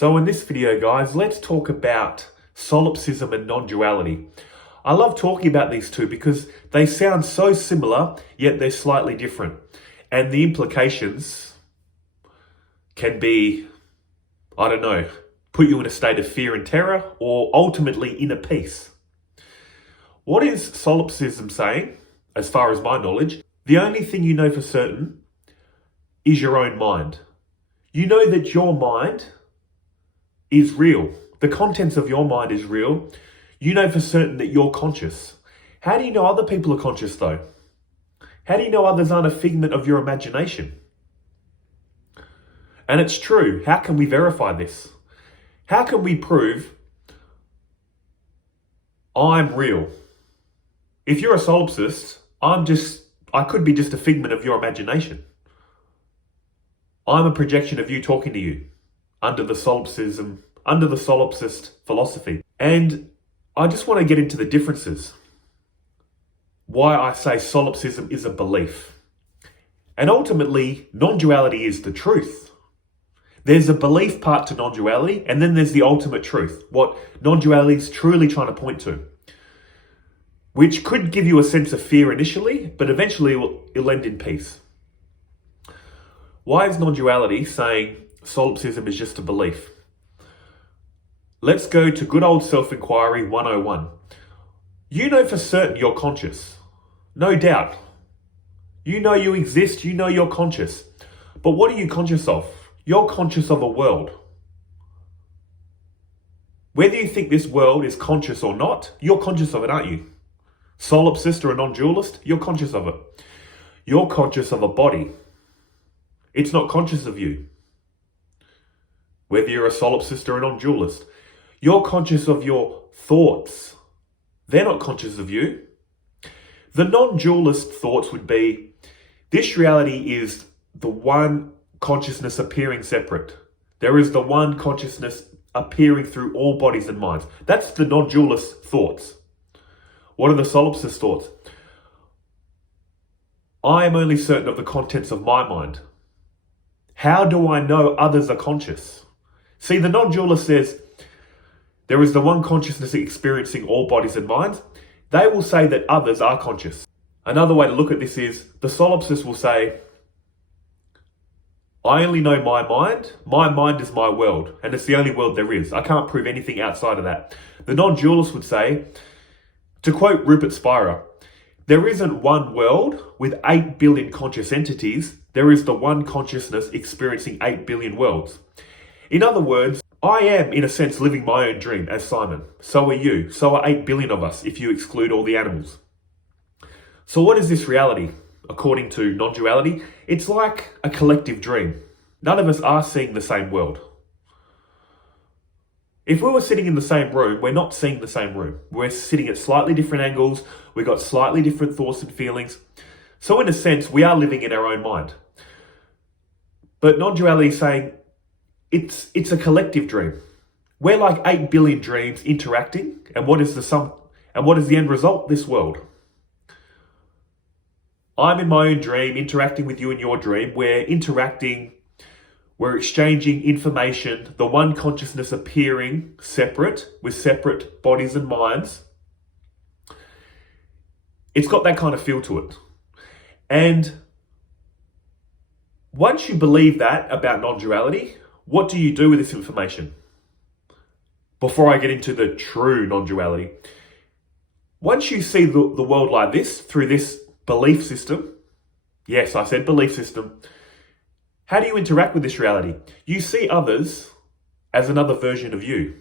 So in this video, guys, let's talk about solipsism and non-duality. I love talking about these two because they sound so similar, yet they're slightly different. And the implications can be, I don't know, put you in a state of fear and terror or ultimately inner peace. What is solipsism saying, as far as my knowledge? The only thing you know for certain is your own mind. You know that your mind is real. The contents of your mind is real. You know for certain that you're conscious. How do you know other people are conscious though? How do you know others aren't a figment of your imagination? And it's true. How can we verify this? How can we prove I'm real? If you're a solipsist, I could be just a figment of your imagination. I'm a projection of you talking to you under the solipsist philosophy. And I just want to get into the differences. Why I say solipsism is a belief. And ultimately, non-duality is the truth. There's a belief part to non-duality, and then there's the ultimate truth, what non-duality is truly trying to point to, which could give you a sense of fear initially, but eventually it'll end in peace. Why is non-duality saying solipsism is just a belief? Let's go to good old self-inquiry 101. You know for certain you're conscious. No doubt. You know you exist, you know you're conscious. But what are you conscious of? You're conscious of a world. Whether you think this world is conscious or not, you're conscious of it, aren't you? Solipsist or a non-dualist, you're conscious of it. You're conscious of a body. It's not conscious of you. Whether you're a solipsist or a non-dualist, you're conscious of your thoughts. They're not conscious of you. The non-dualist thoughts would be, this reality is the one consciousness appearing separate. There is the one consciousness appearing through all bodies and minds. That's the non-dualist thoughts. What are the solipsist thoughts? I am only certain of the contents of my mind. How do I know others are conscious? See, the non-dualist says, there is the one consciousness experiencing all bodies and minds. They will say that others are conscious. Another way to look at this is, the solipsist will say, I only know my mind. My mind is my world, and it's the only world there is. I can't prove anything outside of that. The non-dualist would say, to quote Rupert Spira, there isn't one world with 8 billion conscious entities. There is the one consciousness experiencing 8 billion worlds. In other words, I am, in a sense, living my own dream as Simon. So are you. So are 8 billion of us if you exclude all the animals. So what is this reality? According to non-duality, it's like a collective dream. None of us are seeing the same world. If we were sitting in the same room, we're not seeing the same room. We're sitting at slightly different angles. We've got slightly different thoughts and feelings. So in a sense, we are living in our own mind. But non-duality is saying, it's a collective dream. We're like 8 billion dreams interacting, and what is the sum? And what is the end result? This world. I'm in my own dream, interacting with you in your dream. We're interacting, we're exchanging information, the one consciousness appearing separate, with separate bodies and minds. It's got that kind of feel to it. And once you believe that about non-duality, what do you do with this information? Before I get into the true non-duality, once you see the world like this, through this belief system, yes, I said belief system, how do you interact with this reality? You see others as another version of you.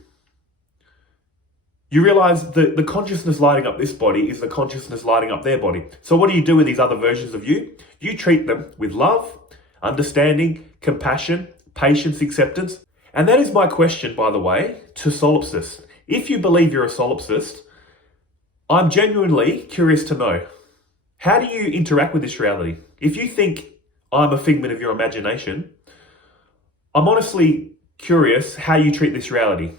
You realize that the consciousness lighting up this body is the consciousness lighting up their body. So what do you do with these other versions of you? You treat them with love, understanding, compassion, patience, acceptance. And that is my question, by the way, to solipsists. If you believe you're a solipsist, I'm genuinely curious to know, how do you interact with this reality? If you think I'm a figment of your imagination, I'm honestly curious how you treat this reality.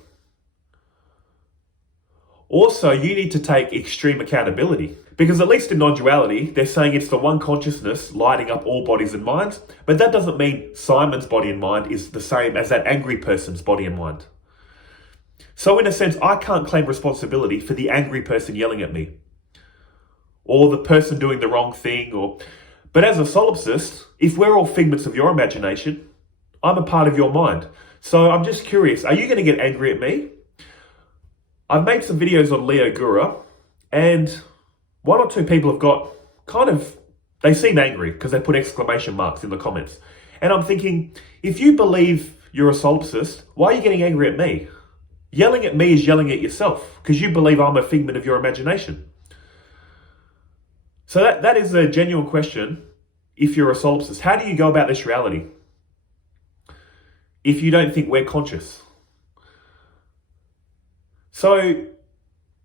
Also, you need to take extreme accountability, because at least in non-duality, they're saying it's the one consciousness lighting up all bodies and minds, but that doesn't mean Simon's body and mind is the same as that angry person's body and mind. So in a sense, I can't claim responsibility for the angry person yelling at me, or the person doing the wrong thing, but as a solipsist, if we're all figments of your imagination, I'm a part of your mind. So I'm just curious, are you going to get angry at me? I've made some videos on Leo Gura, and one or two people have got they seem angry because they put exclamation marks in the comments. And I'm thinking, if you believe you're a solipsist, why are you getting angry at me? Yelling at me is yelling at yourself, because you believe I'm a figment of your imagination. So that is a genuine question. If you're a solipsist, how do you go about this reality if you don't think we're conscious? So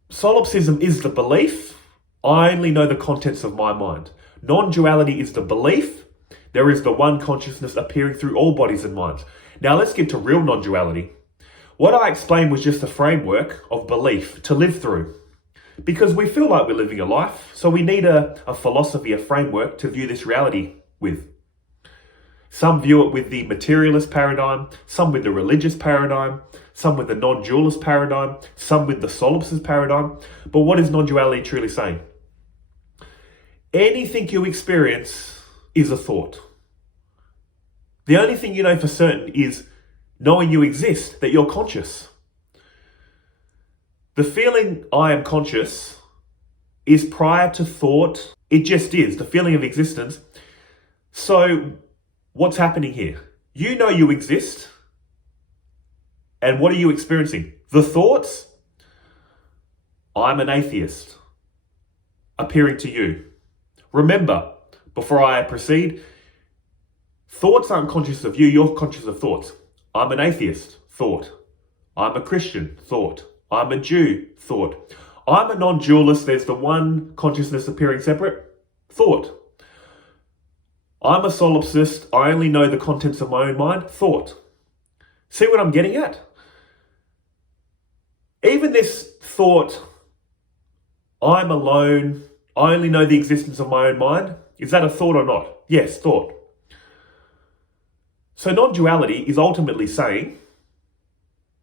solipsism is the belief, I only know the contents of my mind. Non-duality is the belief, there is the one consciousness appearing through all bodies and minds. Now let's get to real non-duality. What I explained was just a framework of belief to live through. Because we feel like we're living a life, so we need a philosophy, a framework to view this reality with. Some view it with the materialist paradigm, some with the religious paradigm, some with the non-dualist paradigm, some with the solipsist paradigm. But what is non-duality truly saying? Anything you experience is a thought. The only thing you know for certain is knowing you exist, that you're conscious. The feeling I am conscious is prior to thought. It just is, the feeling of existence. So what's happening here? You know you exist. And what are you experiencing? The thoughts? I'm an atheist appearing to you. Remember, before I proceed, thoughts aren't conscious of you, you're conscious of thoughts. I'm an atheist, thought. I'm a Christian, thought. I'm a Jew, thought. I'm a non-dualist, there's the one consciousness appearing separate, thought. I'm a solipsist, I only know the contents of my own mind, thought. See what I'm getting at? Even this thought, I'm alone, I only know the existence of my own mind, is that a thought or not? Yes, thought. So non-duality is ultimately saying,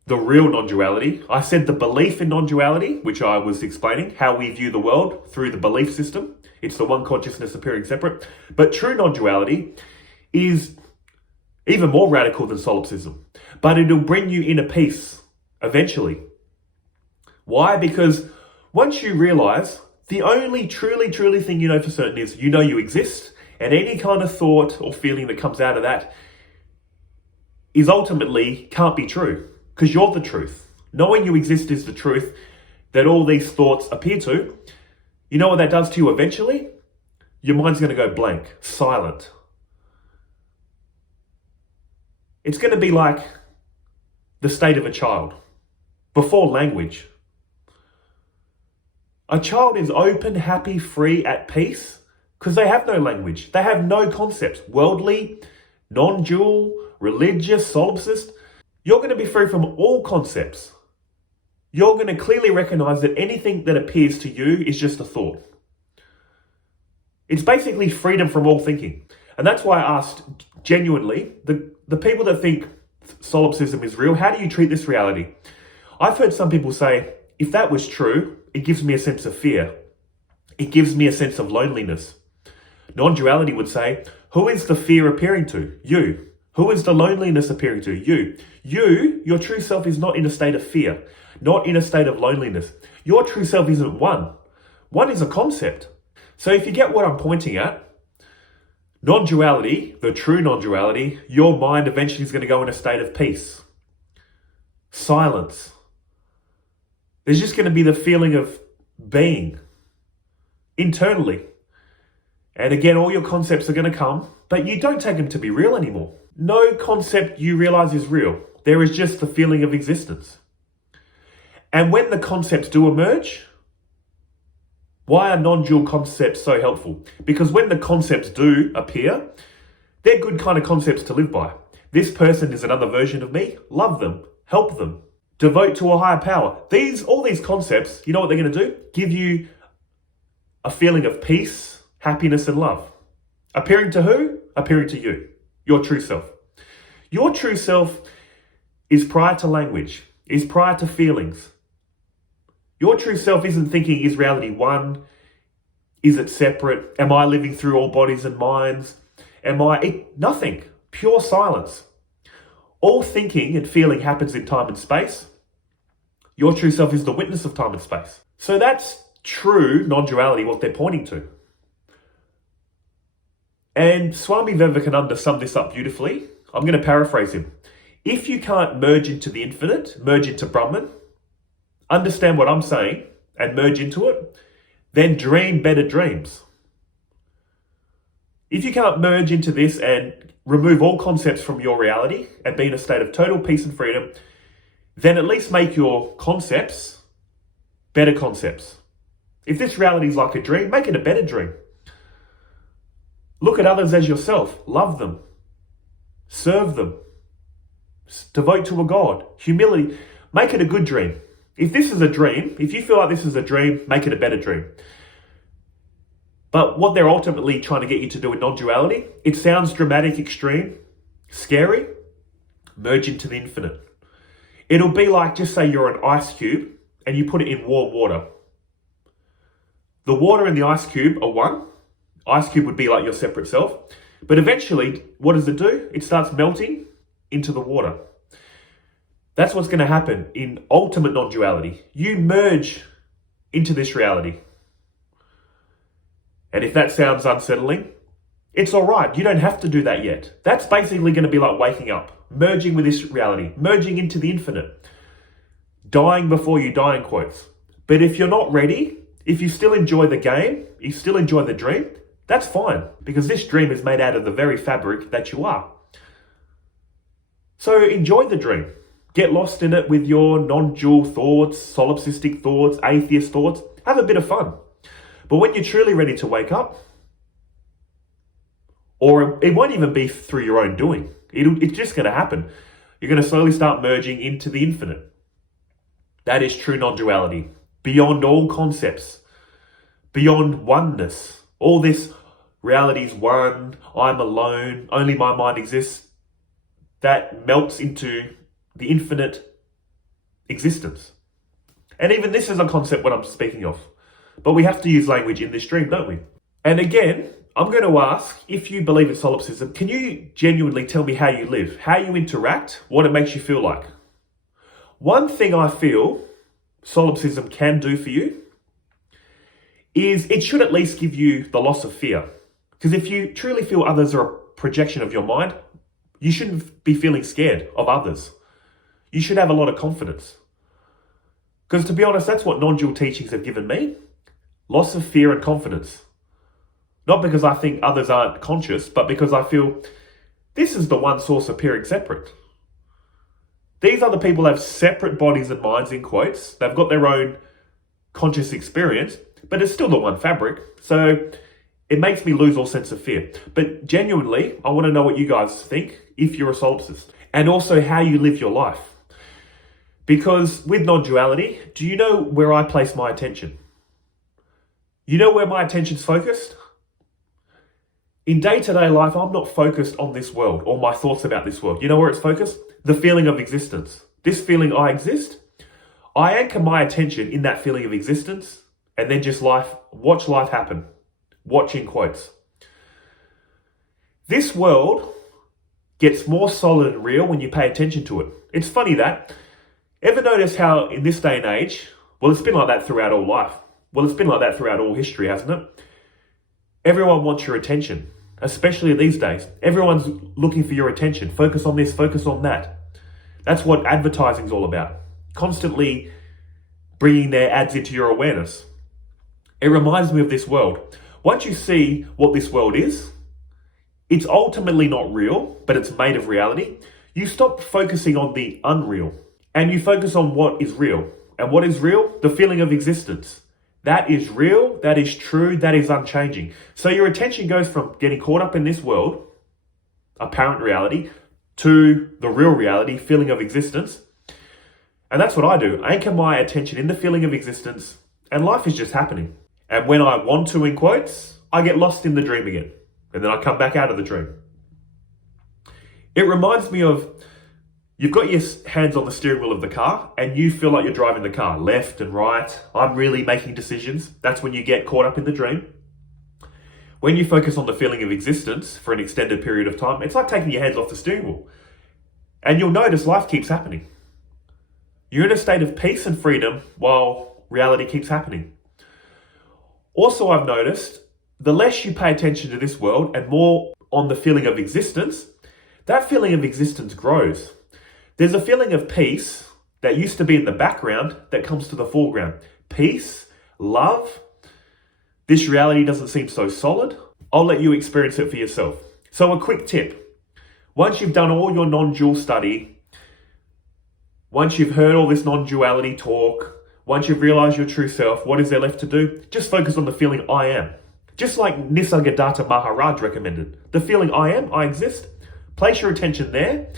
the real non-duality, I said the belief in non-duality, which I was explaining, how we view the world through the belief system. It's the one consciousness appearing separate. But true non-duality is even more radical than solipsism. But it'll bring you inner peace eventually. Why? Because once you realize the only truly thing you know for certain is you know you exist, and any kind of thought or feeling that comes out of that is ultimately can't be true. Because you're the truth. Knowing you exist is the truth that all these thoughts appear to. You know what that does to you eventually? Your mind's going to go blank, silent. It's going to be like the state of a child before language. A child is open, happy, free, at peace because they have no language. They have no concepts. Worldly, non-dual, religious, solipsist. You're going to be free from all concepts. You're going to clearly recognize that anything that appears to you is just a thought. It's basically freedom from all thinking. And that's why I asked genuinely, the people that think solipsism is real, how do you treat this reality? I've heard some people say, if that was true, it gives me a sense of fear. It gives me a sense of loneliness. Non-duality would say, who is the fear appearing to? You. Who is the loneliness appearing to? You. You, your true self is not in a state of fear, not in a state of loneliness. Your true self isn't one. One is a concept. So if you get what I'm pointing at, non-duality, the true non-duality, your mind eventually is going to go in a state of peace. Silence. There's just going to be the feeling of being internally. And again, all your concepts are going to come, but you don't take them to be real anymore. No concept you realize is real. There is just the feeling of existence. And when the concepts do emerge, why are non-dual concepts so helpful? Because when the concepts do appear, they're good kind of concepts to live by. This person is another version of me. Love them. Help them. devote to a higher power. All these concepts, you know what they're going to do? Give you a feeling of peace, happiness, and love. Appearing to who? Appearing to you, your true self. Your true self is prior to language, is prior to feelings. Your true self isn't thinking, is reality one? Is it separate? Am I living through all bodies and minds? Nothing. Pure silence. All thinking and feeling happens in time and space. Your true self is the witness of time and space. So that's true non-duality, what they're pointing to. And Swami Vivekananda summed this up beautifully. I'm going to paraphrase him. If you can't merge into the infinite, merge into Brahman, understand what I'm saying and merge into it, then dream better dreams. If you can't merge into this and remove all concepts from your reality and be in a state of total peace and freedom, then at least make your concepts better concepts. If this reality is like a dream, make it a better dream. Look at others as yourself. Love them. Serve them. Devote to a God. Humility. Make it a good dream. If this is a dream, if you feel like this is a dream, make it a better dream. But what they're ultimately trying to get you to do in non-duality, it sounds dramatic, extreme, scary. Merge into the infinite. It'll be like, just say you're an ice cube and you put it in warm water. The water and the ice cube are one. Ice cube would be like your separate self. But eventually, what does it do? It starts melting into the water. That's what's going to happen in ultimate non-duality. You merge into this reality. And if that sounds unsettling, it's all right. You don't have to do that yet. That's basically going to be like waking up, merging with this reality, merging into the infinite, dying before you die, in quotes. But if you're not ready, if you still enjoy the game, you still enjoy the dream, that's fine, because this dream is made out of the very fabric that you are. So enjoy the dream. Get lost in it with your non-dual thoughts, solipsistic thoughts, atheist thoughts. Have a bit of fun. But when you're truly ready to wake up, or it won't even be through your own doing, it's just going to happen. You're going to slowly start merging into the infinite. That is true non-duality. Beyond all concepts. Beyond oneness. All this reality's one, I'm alone, only my mind exists. That melts into the infinite existence. And even this is a concept what I'm speaking of. But we have to use language in this stream, don't we? And again, I'm going to ask, if you believe in solipsism, can you genuinely tell me how you live, how you interact, what it makes you feel like? One thing I feel solipsism can do for you is it should at least give you the loss of fear. Because if you truly feel others are a projection of your mind, you shouldn't be feeling scared of others. You should have a lot of confidence. Because to be honest, that's what non-dual teachings have given me. Loss of fear and confidence. Not because I think others aren't conscious, but because I feel this is the one source appearing separate. These other people have separate bodies and minds, in quotes. They've got their own conscious experience, but it's still the one fabric. So it makes me lose all sense of fear. But genuinely, I want to know what you guys think if you're a solipsist. And also how you live your life. Because with non-duality, do you know where I place my attention? You know where my attention's focused? In day-to-day life, I'm not focused on this world or my thoughts about this world. You know where it's focused? The feeling of existence. This feeling I exist. I anchor my attention in that feeling of existence and then just watch life happen. Watch in quotes. This world gets more solid and real when you pay attention to it. It's funny that. Ever notice how in this day and age, well, it's been like that throughout all life. Well, it's been like that throughout all history, hasn't it? Everyone wants your attention, especially these days. Everyone's looking for your attention. Focus on this, focus on that. That's what advertising's all about. Constantly bringing their ads into your awareness. It reminds me of this world. Once you see what this world is, it's ultimately not real, but it's made of reality. You stop focusing on the unreal and you focus on what is real. And what is real? The feeling of existence. That is real, that is true, that is unchanging. So your attention goes from getting caught up in this world, apparent reality, to the real reality, feeling of existence. And that's what I do. I anchor my attention in the feeling of existence, and life is just happening. And when I want to, in quotes, I get lost in the dream again. And then I come back out of the dream. It reminds me of, you've got your hands on the steering wheel of the car and you feel like you're driving the car left and right. I'm really making decisions. That's when you get caught up in the dream. When you focus on the feeling of existence for an extended period of time, it's like taking your hands off the steering wheel. And you'll notice life keeps happening. You're in a state of peace and freedom while reality keeps happening. Also, I've noticed the less you pay attention to this world and more on the feeling of existence, that feeling of existence grows. There's a feeling of peace that used to be in the background that comes to the foreground. Peace, love. This reality doesn't seem so solid. I'll let you experience it for yourself. So a quick tip. Once you've done all your non-dual study, once you've heard all this non-duality talk, once you've realized your true self, what is there left to do? Just focus on the feeling I am. Just like Nisargadatta Maharaj recommended. The feeling I am, I exist. Place your attention there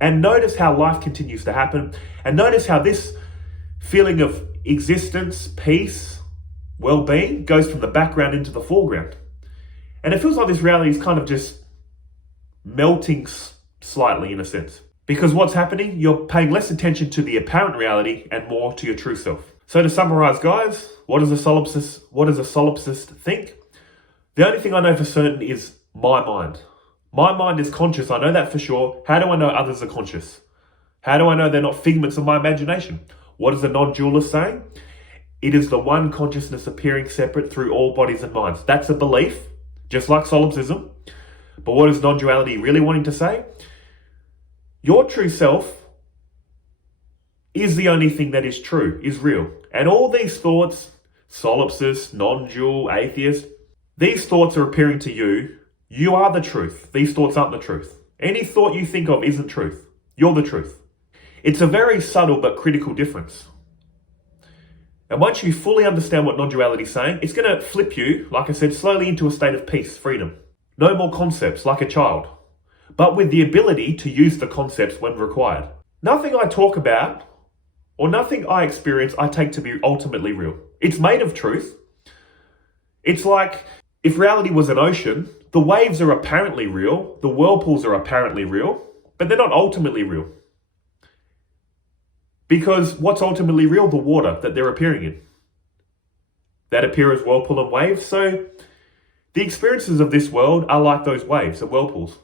and notice how life continues to happen. And notice how this feeling of existence, peace, well-being goes from the background into the foreground. And it feels like this reality is kind of just melting slightly in a sense. Because what's happening? You're paying less attention to the apparent reality and more to your true self. So to summarize, guys, what does a solipsist think? The only thing I know for certain is my mind. My mind is conscious, I know that for sure. How do I know others are conscious? How do I know they're not figments of my imagination? What is the non-dualist saying? It is the one consciousness appearing separate through all bodies and minds. That's a belief, just like solipsism. But what is non-duality really wanting to say? Your true self is the only thing that is true, is real. And all these thoughts, solipsist, non-dual, atheist, these thoughts are appearing to you. You are the truth. These thoughts aren't the truth. Any thought you think of isn't truth. You're the truth. It's a very subtle but critical difference. And once you fully understand what non-duality is saying, it's going to flip you, like I said, slowly into a state of peace, freedom. No more concepts like a child, but with the ability to use the concepts when required. Nothing I talk about or nothing I experience I take to be ultimately real. It's made of truth. It's like if reality was an ocean, the waves are apparently real, the whirlpools are apparently real, but they're not ultimately real. Because what's ultimately real? The water that they're appearing in. That appear as whirlpool and waves. So the experiences of this world are like those waves and whirlpools.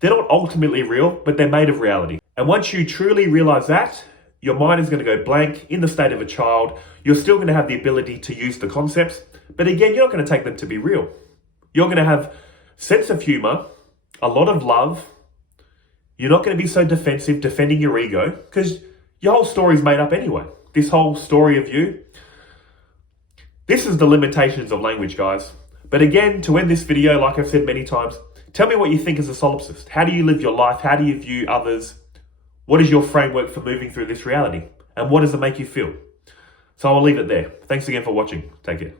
They're not ultimately real, but they're made of reality. And once you truly realize that, your mind is going to go blank in the state of a child. You're still going to have the ability to use the concepts, but again, you're not going to take them to be real. You're going to have sense of humor, a lot of love. You're not going to be so defensive, defending your ego, because your whole story is made up anyway. This whole story of you. This is the limitations of language, guys. But again, to end this video, like I've said many times, tell me what you think as a solipsist. How do you live your life? How do you view others? What is your framework for moving through this reality? And what does it make you feel? So I'll leave it there. Thanks again for watching. Take care.